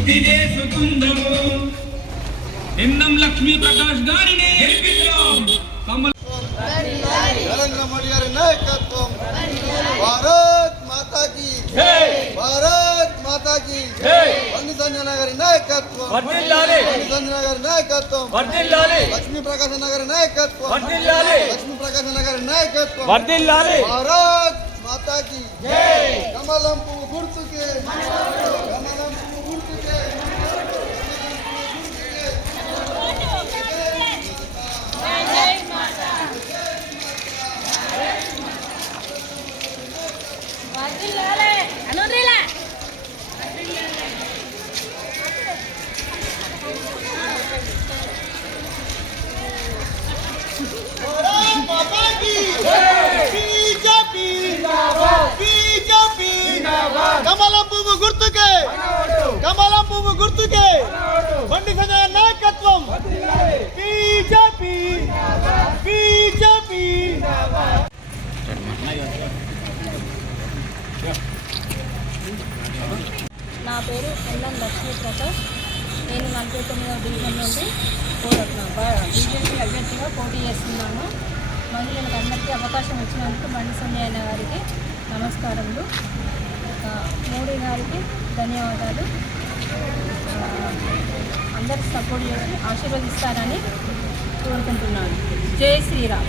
ముక్తి చేసుకుందము. నిన్నం లక్ష్మీ ప్రకాష్ గారిని నరేంద్ర మోడీ గారి నాయకత్వం. భారత్ మాతా కీ జై, భారత్ మాతా కీ జై. బండి సంజయ్ గారి నాయకత్వం, బండి సంజయ్ గారి నాయకత్వం, లక్ష్మీ ప్రకాశ్ గారి నాయకత్వం, లక్ష్మీ ప్రకాశ్ గారి నాయకత్వం. భారత్ మాతా కీ జై. కమలం పువ్వు గుర్తుకే, కమలం పువ్వు గుర్తుకే. కమలం పువ్వు గుర్తుకే, కమలం పువ్వు గుర్తుకే. బండి సంజయ్ నాయకత్వం. BJP, BJP. నా పేరు ఎన్ఎం లక్ష్మీ ప్రకాష్. నేను 49వ డివిజన్ నుండి బీజేపీ అభ్యర్థిగా పోటీ చేస్తున్నాను. మహిళలకు అందరికీ అవకాశం ఇచ్చినందుకు బండి సంజయ్ అన్న గారికి నమస్కారములు. మోడీ గారికి ధన్యవాదాలు. అందరికి సపోర్ట్ చేసి ఆశీర్వదిస్తారని కోరుకుంటున్నాను. జై శ్రీరామ్.